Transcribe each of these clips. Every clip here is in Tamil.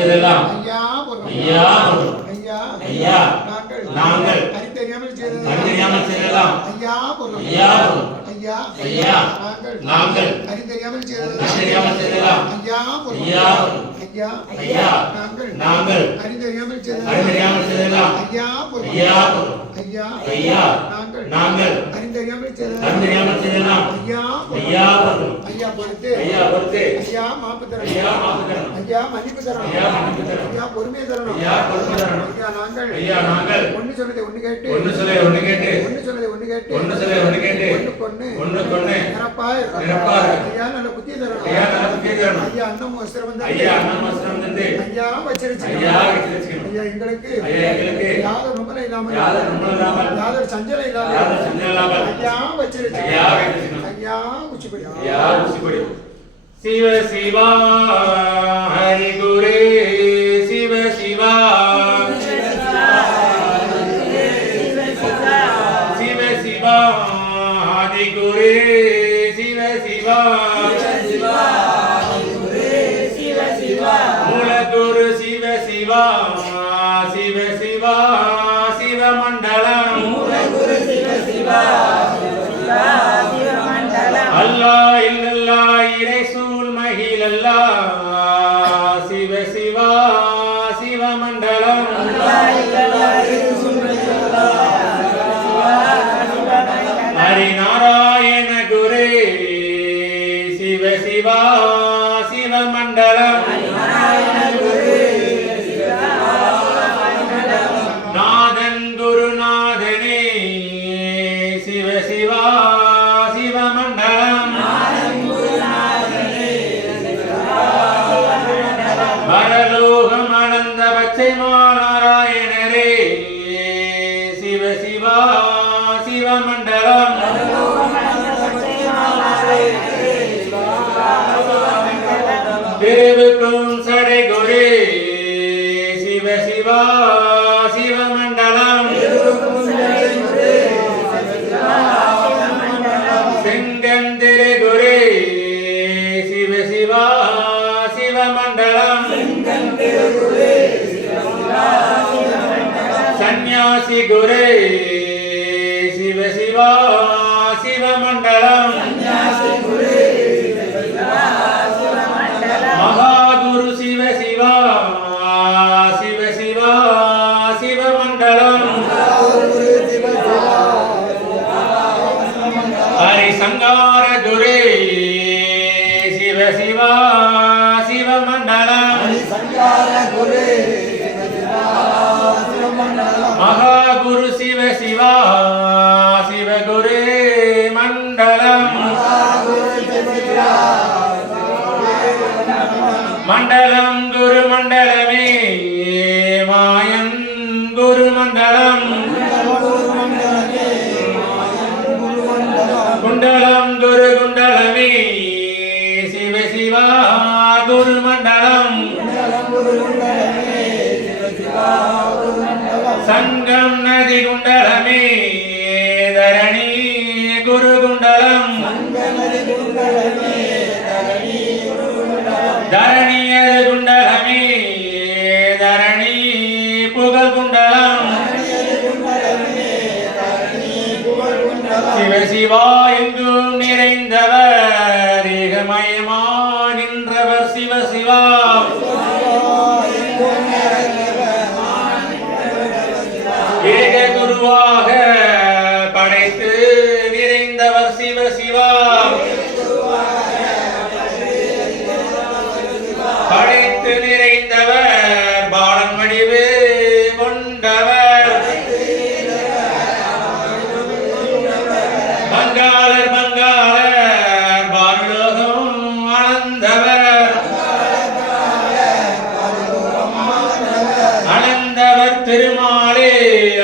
செய்தெல்லாம் ஐயா ஐயா ஐயா ஐயா நாங்கள் அறிந்தறியாமல் செய்தெல்லாம் ஐயா ஐயா ஐயா ஐயா நாங்கள் அறிந்தறியாமல் செய்தெல்லாம் ஐயா ஐயா ஐயா ஐயா நாங்கள் அறிந்தறியாமல் செய்தெல்லாம் ஐயா ஐயா ஐயா ஐயா நாங்கள் அறிந்தறியாமல் செய்தெல்லாம் ஐயா ஐயா ஐயா பொறுத்து ஐயா மாப்பு தரணும் ஐயா மன்னிப்பு தரணும் ஐயா பொறுமையை தரணும் ஐயா நாங்கள் ஒன்னு சொன்னதை ஒன்னு கேட்டு ஒன்னு சொன்னதை ஒன்னு கேட்டு ஒண்ணுக்கு நிரப்பாய் ஐயா நல்ல புத்தி தரணும் ஐயா அன்னம் வஸ்திரம் தந்து ஐயா வச்சிருச்சு ஐயா எங்களுக்கு யாதொரு நுமலை இல்லாமல் யாதொரு சஞ்சலம் இல்லாமல் ஐயா வச்சிருச்சு ஐயா உச்சிப்படி சிவ சிவா ஹரி குரு சிவ சிவா சிவ சிவா ஹரி குரு சிவ சிவா மூல குரு சிவ சிவா சிவ சிவா சிவ மண்டலம் அல்லாஹ் இல்லல்லாஹ் இறைசூல் மகிழல்லாஹ் சிவ சிவா சிவ மண்டலம் ஹரி நாராயண குரு சிவ சிவா சிவ மண்டலம் நாதன் குருநாதனே சிவ சிவா சிவ மண்டலம் பரலோகம் அனந்த பச்சை நாராயணரே சிவ சிவா சிவ மண்டலம் திருவுக்கும் சடை குரு சிவ சிவா சிவ மண்டலம் செங்கந்திரு குரு சிவ சிவா சிவ மண்டலம் சந்நியாசி குரு சிவ சிவா சிவ மண்டலம் மகாகுரு சிவ சிவா சிவ சிவா சிவ மண்டலம் ஹரி சங்கார குரு சிவ சிவா சிவ மண்டலம் மகாகுரு சிவ சிவா சிவ குரு மண்டலம் மண்டலம் குரு மண்டலமே மாயன் குரு மண்டலம் குண்டலம் குரு குண்டலமே சிவ சிவா குரு மண்டலம் சங்கம் நதி குண்டலமே தரணி குரு குண்டலம் தரணியது குண்டலமே தரணி புகழ் குண்டலம் சிவ சிவா எங்கும் நிறைந்தவர் ஏகமயமாகின்றவர் சிவ சிவா ஏக குருவாக படைத்து நிறைந்தவர் சிவ சிவா படைத்து நிறைந்தவர் பாலன் வடிவு கொண்டவர் பங்காளர் பாரலோகம் அளந்தவர் அளந்தவர் திருமாலே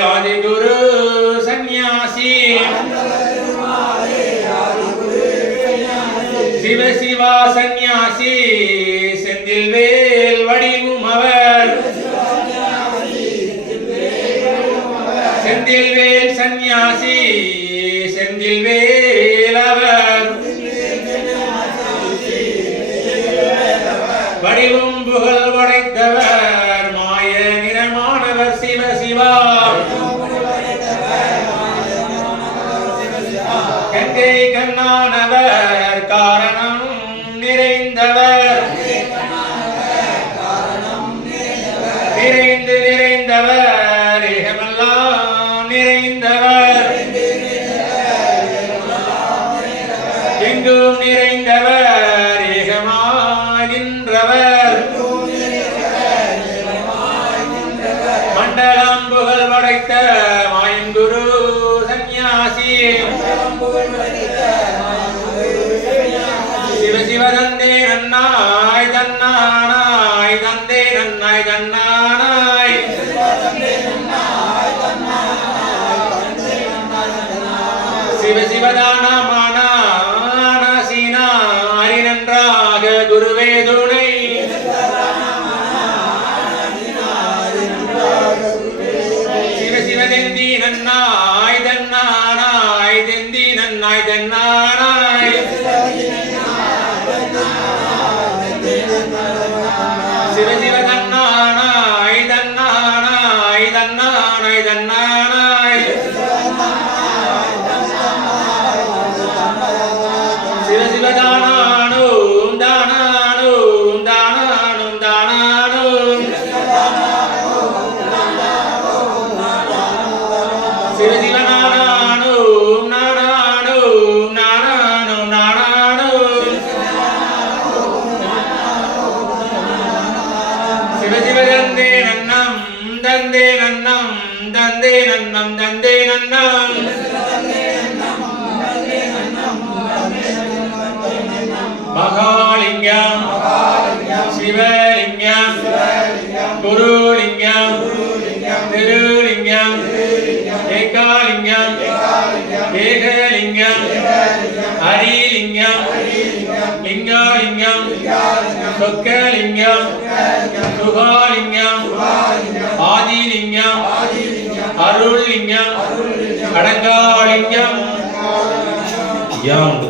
ஆதிகுரு சந்நியாசி சிவ சிவா சந்நியாசி செந்தில் வேல் வடிவும் அவர் செந்தில் வேல் சந்நியாசி செந்தில் வேல் அவர் வடிவும் புகழ் படைத்தவர் சிவா கங்கை கண்ணானவர் காரணம் நிறைந்தவர் நிறைந்து நிறைந்தவர் ஏகமெல்லாம் நிறைந்தவர் எங்கும் நிறைந்தவர் ஏகமாகின்றவர் மண்டலம் புகழ் படைத்த மாயங்குரு சந்நியாசி சிவ சிவ தந்தே நன்னாய் தன்னானாய் தந்தே நன்னாய் தன்னானாய் சிவ சிவதானமான சீனா அரி நன்றாக குருவே துணை சிவ சிவ தெந்தி நன்னாய் தன்னானாய் தெந்தி நன்னாய் தன்னானாய் சிவ சிவ தன்னானாய் தன்னானாய் தன்னானாய் தன்னானாய் சிவ சிவ தானானும் தானானும் தானானும் தானானும் சிவ சிவ நானானும் நானானும் நானானும் நானானும் சிவ சிவ தந்தே நன்னம் தந்தே நன்னம் தந்தே நன்னம் தந்தே நன்னம் மகாலிங்கம் சிவலிங்கம் குருலிங்கம் திருலிங்கம் ஏகாலிங்கம் ஏகலிங்கம் ஹரிலிங்கம் லிங்காலிங்கம் சொக்கலிங்கம் சுகாலிங்கம் ஆதிலிங்கம் அருள்லிங்கம் அடங்காலிங்கம் உண்டு.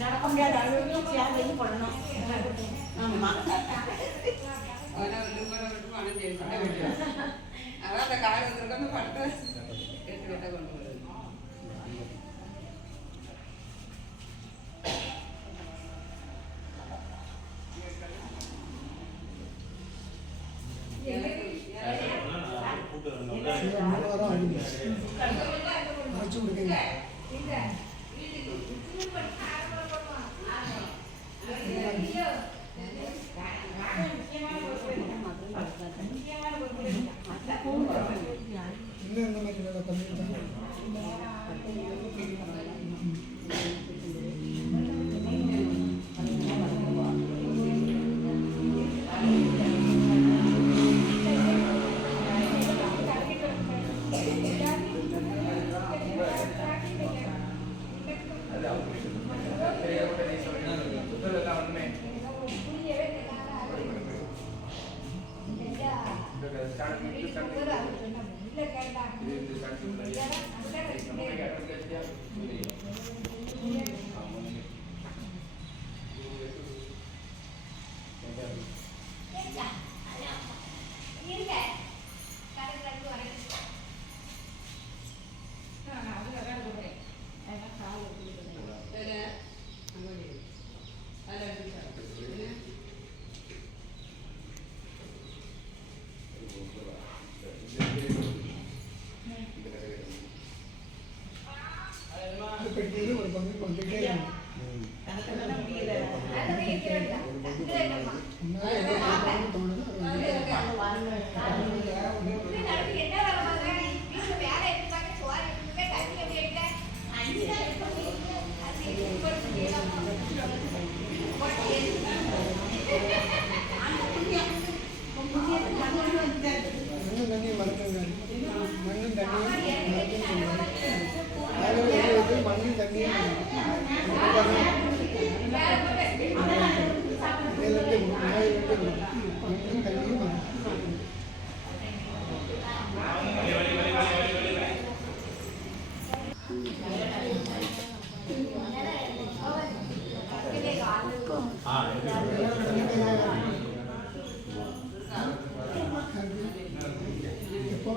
நடக்க முடியாத அளவுக்கு சேவையும் பண்ணணும். ஆமா அதான் அந்த காலத்துல பட்டு எட்டு கட்ட கொண்டு வருது. இன்னும் இந்த மாதிரி எப்போ